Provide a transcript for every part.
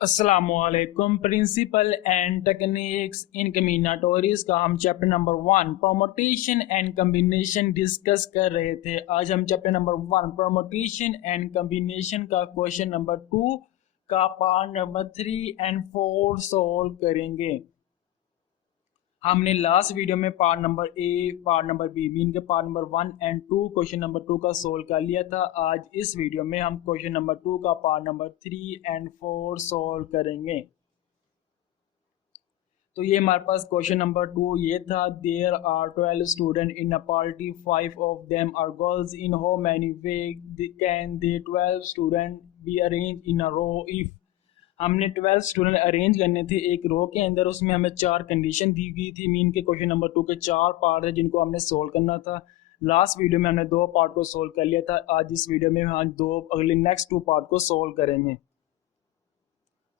अस्सलामुअलैकुम। Principal and techniques in कम्बिनेटोरियस का हम chapter number 1 permutation and combination discuss कर रहे थे। आज हम chapter number 1 permutation and combination का क्वेश्चन नंबर 2 का पार्ट नंबर 3 एंड 4 सॉल्व करेंगे। हमने लास्ट वीडियो में part number A, part number B mean के part number 1 and 2 question number 2 का सोल्व कर लिया था। आज इस वीडियो में हम क्वेश्चन नंबर 2 का पार्ट नंबर 3 एंड 4 सोल्व करेंगे। तो ये हमारे पास क्वेश्चन नंबर 2 ये था, there are 12 student in a party, 5 of them are girls, in how many way can they 12 student be arrange in a row if. हमने 12 student arrange करने थे एक रो के अंदर, उसमें हमें 4 कंडीशन दी गई थी। मीन के क्वेश्चन नंबर 2 के 4 पार्ट है जिनको हमने सोल्व करना था। लास्ट वीडियो में हमने 2 पार्ट को सोल्व कर लिया था। आज इस वीडियो में हम अगले नेक्स्ट 2 पार्ट को सोल्व करेंगे।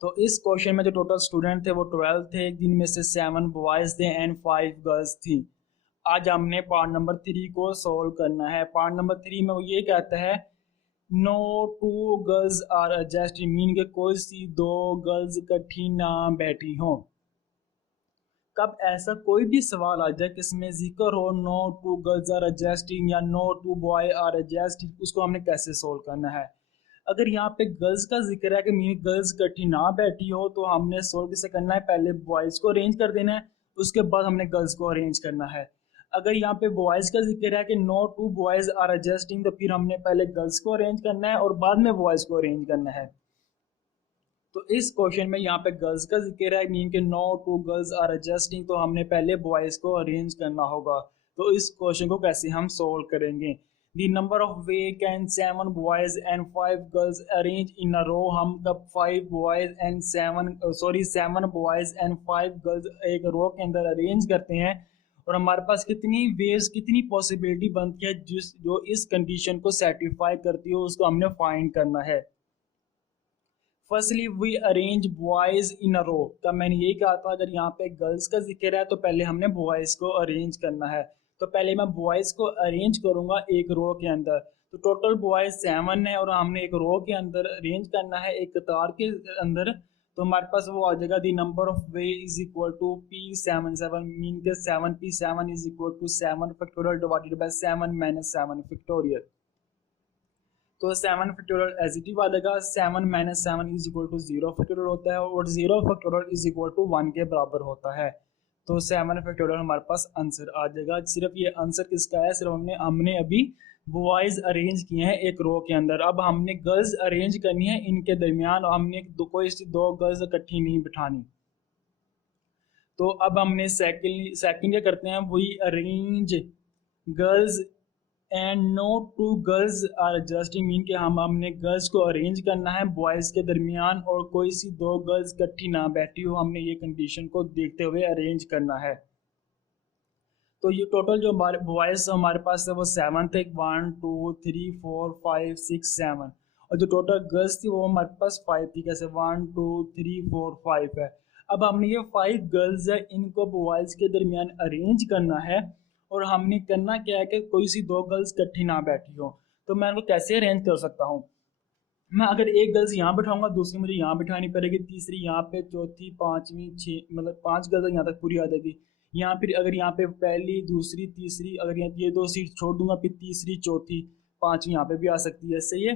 तो इस क्वेश्चन में जो टोटल स्टूडेंट थे वो 12 थे, जिनमें से 7 बॉयज थे एंड 5 गर्ल्स थी। आज हमने पार्ट नंबर 3 को सोल्व करना है। पार्ट नंबर 3 में वो ये कहता है, no two girls are adjusting, mean के कोई सी 2 गर्ल्स इकट्ठी ना बैठी हों। कब ऐसा कोई भी सवाल आ जाए किसमें जिक्र हो no two girls are adjusting या no two boy are adjusting, उसको हमने कैसे सोल्व करना है। अगर यहाँ पे गर्ल्स का जिक्र है कि मीन गर्ल्स इकट्ठी ना बैठी हो, तो हमने सोल्व कैसे करना है, पहले बॉयज़ को अरेंज कर देना है, उसके बाद हमने गर्ल्स को अरेंज करना है। अगर यहाँ पे बॉयज़ का जिक्र है कि no two boys are adjusting, तो फिर हमने पहले गर्ल्स को अरेंज करना है और बाद में बॉयज़ को अरेंज करना है। तो इस क्वेश्चन में यहाँ पे गर्ल्स का जिक्र है, मीन के no two girls are adjusting, तो हमने पहले बॉयज़ को अरेंज करना होगा। तो इस क्वेश्चन को कैसे हम सोल्व करेंगे। The number of way can 7 boys and 5 girls arrange in a row. हम कब 5 boys and 7 boys and 5 girls एक रो के अंदर अरेंज करते हैं, और हमारे पास कितनी वेज, कितनी पॉसिबिलिटी बनती है जो इस कंडीशन को सेटिस्फाई करती हो, उसको हमने फाइंड करना है। Firstly we arrange boys in a row. का मैंने यही कहा था, अगर यहाँ पे गर्ल्स का जिक्र है तो पहले हमने बॉयज को अरेंज करना है। तो पहले मैं बॉयज को अरेंज करूंगा एक रो के अंदर। तो टोटल बॉयज 7 है और हमने एक रो के अंदर अरेंज करना है एक कतार के अंदर। तो हमारे पास वो आ जाएगा, the number of way is equal to P7 mean के 7P7 is equal to 7 factorial divided by 7 minus 7 factorial. तो 7 फैक्टोरियल एज इट इज आ जाएगा, 7 minus 7 is equal to 0 factorial होता है और 0 फैक्टोरियल इज इक्वल टू 1 के बराबर होता है। तो 7 फैक्टोरियल हमारे पास आंसर आ जाएगा। सिर्फ ये आंसर किसका है, सिर्फ हमने अभी बॉयज अरेंज किए हैं एक रो के अंदर। अब हमने गर्ल्स अरेंज करनी है, इनके दरमियान हमने कोई 2 गर्ल्स इकट्ठी नहीं बिठानी। तो अब हमने सेकंड क्या करते हैं, we arrange girls and no two girls are adjusting, mean के हमने गर्ल्स को अरेंज करना है बॉयज़ के दरमियान और कोई सी 2 गर्ल्स इकट्ठी ना बैठी हो, हमने ये कंडीशन को देखते हुए अरेंज करना है। तो ये टोटल जो हमारे बॉयज़ हमारे पास है वो 7 थे, 1 2 3 4 5 6 7, और जो टोटल गर्ल्स थी वो हमारे पास 5 थी। कैसे 1 2 3 4 5 है। अब हमने ये 5 गर्ल्स है इनको बॉयज़ के दरमियान अरेंज करना है, और हमने करना क्या है कि कोई सी 2 गर्ल्स इकट्ठी ना बैठी हो। तो मैं उनको कैसे अरेंज कर सकता हूँ, मैं अगर एक गर्ल्स यहाँ बैठाऊंगा, दूसरी मुझे यहाँ बिठानी पड़ेगी, तीसरी यहाँ पे, चौथी, पांचवी, छः, मतलब 5 गर्ल्स यहाँ तक पूरी आ जाएगी। यहाँ फिर अगर यहाँ पे पहली, दूसरी, तीसरी, अगर यहाँ ये 2 सीट छोड़ दूंगा, फिर तीसरी, चौथी, पांचवी यहाँ पे भी आ सकती है। सही है।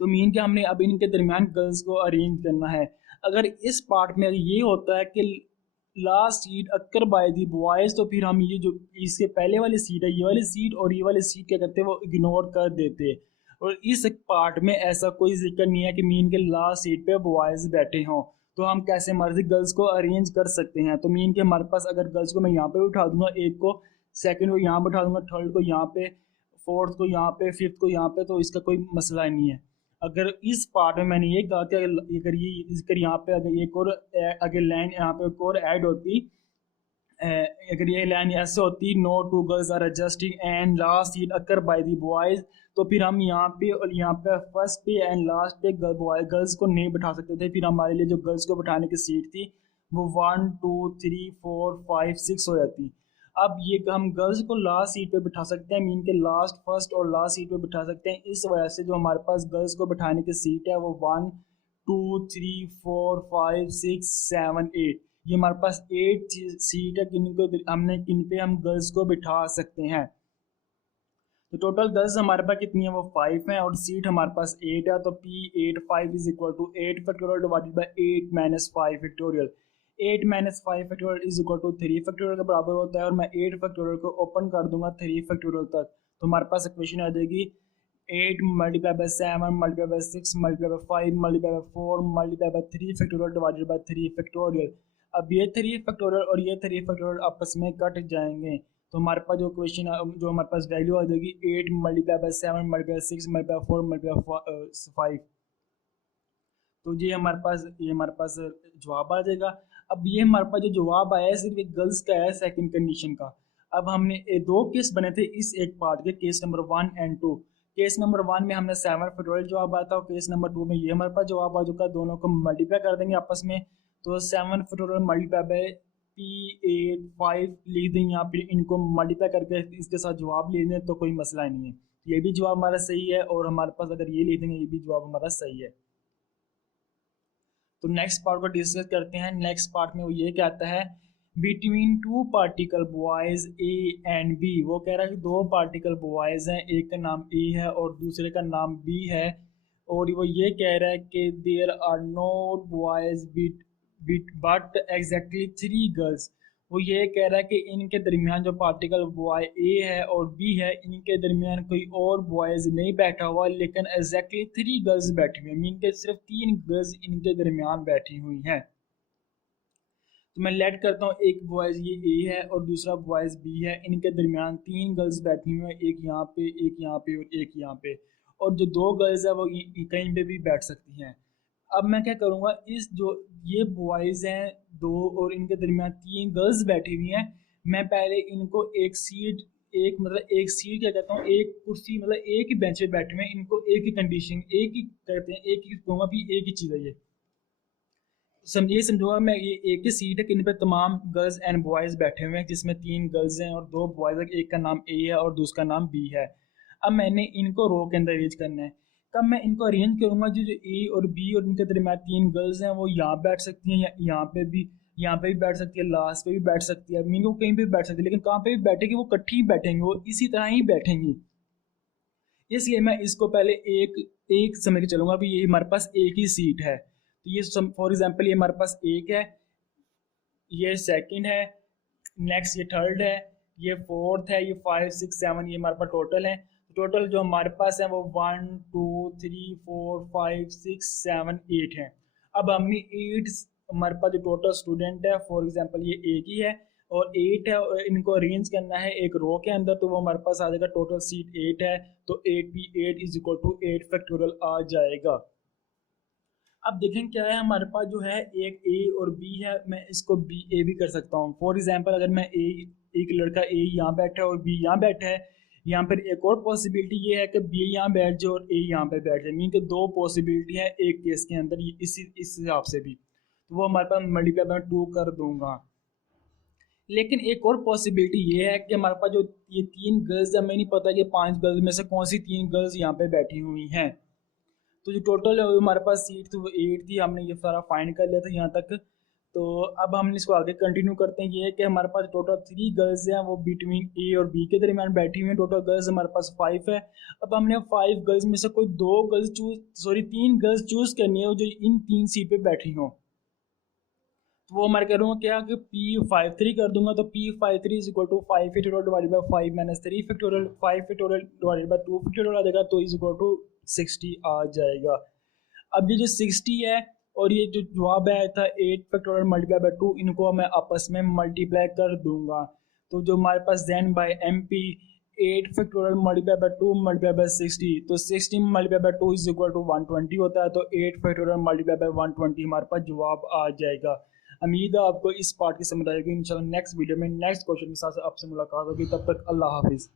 तो मीन के हमने अब इनके दरमियान गर्ल्स को अरेंज करना है। अगर इस पार्ट में ये होता है कि last seat occur by the boys, तो फिर हम ये जो इसके पहले वाली सीट है, ये वाली सीट और ये वाली सीट क्या करते हैं, वो इग्नोर कर देते। और इस पार्ट में ऐसा कोई जिक्र नहीं है कि मीन के लास्ट सीट पे बॉयज बैठे हों, तो हम कैसे मर्जी गर्ल्स को अरेंज कर सकते हैं। तो मीन के हमारे पास अगर गर्ल्स को मैं यहाँ पे उठा दूंगा, एक को, सेकंड को यहाँ बैठा दूंगा, थर्ड को यहाँ पे, फोर्थ को यहाँ पे, फिफ्थ को यहाँ पे, तो इसका कोई मसला ही नहीं है। अगर इस पार्ट में मैंने ये कहा कि अगर ये इसकर यहाँ पे अगर एक और अगर लाइन यहाँ पे एक और ऐड होती, अगर ये लाइन ऐसे होती, no two girls are adjusting and last seat occur by the boys, तो फिर हम यहाँ पे और यहाँ पे फर्स्ट पे एंड लास्ट पे गर्ल्स को नहीं बैठा सकते थे। फिर हमारे लिए जो गर्ल्स को बैठाने की सीट थी वो 1 2 3 4 5 6 हो जाती। अब ये हम गर्ल्स को लास्ट सीट पे बिठा सकते हैं, मीन के लास्ट, फर्स्ट और लास्ट सीट पे बिठा सकते हैं। इस वजह से जो हमारे पास गर्ल्स को बिठाने की सीट है वो 1 2 3 4 5 6 7 8, ये हमारे पास 8 सीट है। किन पे हम गर्ल्स को बिठा सकते हैं। तो टोटल गर्ल्स हमारे पास कितनी है, वो 5 है, और सीट हमारे पास 8 है। तो P8 5 is equal to 8 factorial divided by 8 minus 5 factorial. 8 minus 5 factorial is equal to 3 factorial के बराबर होता है, और मैं 8 फैक्टोरियल को ओपन कर दूंगा 3 फैक्टोरियल तक। तो हमारे पास इक्वेशन आ जाएगी 8 multiply by 7 multiply by 6 multiply by 5 multiply by 4 multiply by 3 factorial divided by 3 factorial. अब ये 3 फैक्टोरियल और ये 3 फैक्टोरियल आपस में कट जाएंगे। तो हमारे पास जो क्वेश्चन जो हमारे पास वैल्यू आ जाएगी 8 multiply by 7 multiply 6 multiply 4 multiply 5। तो ये हमारे पास जवाब आ जाएगा। अब ये हमारे पास जो जवाब आया है सिर्फ एक गर्ल्स का है, सेकंड कंडीशन का। अब हमने दो केस बने थे इस एक पार्ट के, case number 1 and 2। Case number 1 में हमने 7 फैक्टोरियल जवाब आया था, और केस नंबर 2 में ये हमारे पास जवाब आ चुका। दोनों को मल्टीप्लाई कर देंगे आपस में। तो 7 फैक्टोरियल मल्टीप्लाई बाई P8 5 लिख दें यहाँ पे, इनको मल्टीप्लाई करके इसके साथ जवाब ले दें तो कोई मसला नहीं है। ये भी जवाब हमारा सही है, और हमारे पास अगर ये लिख देंगे ये भी जवाब हमारा सही है। तो नेक्स्ट पार्ट को डिस्कस करते हैं। नेक्स्ट पार्ट में वो ये कहता है between two particle boys A and B. वो कह रहा है कि दो पार्टिकल बॉयज हैं, एक का नाम ए है और दूसरे का नाम बी है, और वो ये कह रहा है कि there are not boys but exactly 3 girls. वो ये कह रहा है कि इनके दरमियान जो पार्टिकल बॉय ए है और बी है, इनके दरमियान कोई और बॉयज नहीं बैठा हुआ, लेकिन एग्जैक्टली 3 गर्ल्स बैठी हुई हैं। मीन के सिर्फ 3 गर्ल्स इनके दरमियान बैठी हुई हैं। तो मैं लेट करता हूँ, एक बॉयज ये ए है और दूसरा बॉयज बी है, इनके दरमियान 3 गर्ल्स बैठी हुई हैं, एक यहाँ पे, एक यहाँ पे और एक यहाँ पे, और जो 2 गर्ल्स है वो कहीं पे भी बैठ सकती हैं। अब मैं क्या करूँगा, इस जो ये बॉयज हैं 2 और इनके दरमियान 3 गर्ल्स बैठी हुई हैं, मैं पहले इनको एक सीट क्या कहता हूँ, एक कुर्सी मतलब एक ही बेंच पे बैठे हुए हैं, इनको एक ही कंडीशन, एक ही कहते हैं, एक ही कहूँगा भी एक ही चीज़ है। ये समझूंगा मैं, ये एक ही सीट है कि इन पे तमाम गर्ल्स एंड बॉयज बैठे हुए हैं, जिसमें 3 गर्ल्स हैं और 2 बॉयज हैं, एक का नाम ए है और दूसरा नाम बी है। अब मैंने इनको रो के अंदर अरेंज करना है। कब मैं इनको अरेंज करूंगा, जो ए और बी और इनके दरमियान 3 गर्ल्स हैं वो यहाँ बैठ सकती हैं, या यहाँ पे भी बैठ सकती है, लास्ट पे भी बैठ सकती है, मीन को कहीं पे भी बैठ सकती है, लेकिन कहाँ पे भी बैठेगी वो इकट्ठी बैठेंगी, वो इसी तरह ही बैठेंगी। इसलिए मैं इसको पहले एक समझ के चलूंगा भी ये हमारे पास एक ही सीट है। तो ये फॉर एग्जांपल ये हमारे पास एक है, ये सेकंड है, नेक्स्ट ये थर्ड है, ये फोर्थ है, ये 5 6 7 ये हमारे पास टोटल है। टोटल जो हमारे पास है वो 1 2 3 4 5 6 7 8 है। अब हमने 8 हमारे पास जो टोटल स्टूडेंट है, फॉर एग्जांपल ये एक ही है और 8 है, और इनको अरेंज करना है एक रो के अंदर, तो वो हमारे पास आ जाएगा टोटल सीट 8 है, तो 8p8 is equal to 8 factorial आ जाएगा। अब देखें क्या है, हमारे पास जो है एक ए और बी है, मैं इसको बी ए भी कर सकता हूँ। फॉर एग्जांपल अगर मैं एक लड़का ए यहाँ बैठा है और बी यहाँ बैठा है, यहाँ पर एक और पॉसिबिलिटी ये है कि बी यहाँ बैठ जाए और ए यहाँ पे बैठ जाए, मीन के 2 पॉसिबिलिटी है एक केस के अंदर, इस हिसाब से भी, तो वो हमारे पास मल्टीप्लाई बाय 2 कर दूंगा। लेकिन एक और पॉसिबिलिटी ये है कि हमारे पास जो ये 3 गर्ल्स है, हमें नहीं पता कि 5 गर्ल्स में से कौन सी 3 गर्ल्स यहाँ पे बैठी हुई हैं। तो जो टोटल हमारे पास सीट थी वो 8 थी, हमने ये सारा फाइंड कर लिया था यहाँ तक। तो अब हम इसको आगे कंटिन्यू करते हैं। ये है कि हमारे पास टोटल 3 गर्ल्स हैं, वो बिटवीन ए और बी के दरमियान बैठी हुई हैं। टोटल गर्ल्स हमारे पास 5 है। अब हमने 5 गर्ल्स में से कोई 3 गर्ल्स चूज करनी है जो इन 3 सीट पे बैठी हों। तो वो हमारे करूँगा क्या कि P53 कर दूंगा, तो P53 is equal to 5 factorial divided by 5 minus 3 factorial, 5 factorial divided by 2 factorial आ जाएगा, तो इज इक्वल टू 60 आ जाएगा। अब ये जो 60 है और ये जो जवाब आया था 8 फैक्टोरियल मल्टीप्लाई बाय 2, इनको मैं आपस में मल्टीप्लाई कर दूंगा। तो जो हमारे पास then by MP 8 factorial multiply by 2 multiply by 60, तो 60 multiply by 2 is equal to 120 होता है। तो 8 फैक्टोरियल मल्टीप्लाई बाय 120 हमारे पास जवाब आ जाएगा। उम्मीद है आपको इस पार्ट की समझ आएगी। इंशाल्लाह नेक्स्ट वीडियो में नेक्स्ट क्वेश्चन के साथ आपसे मुलाकात होगी। तब तक अल्लाह हाफिज़।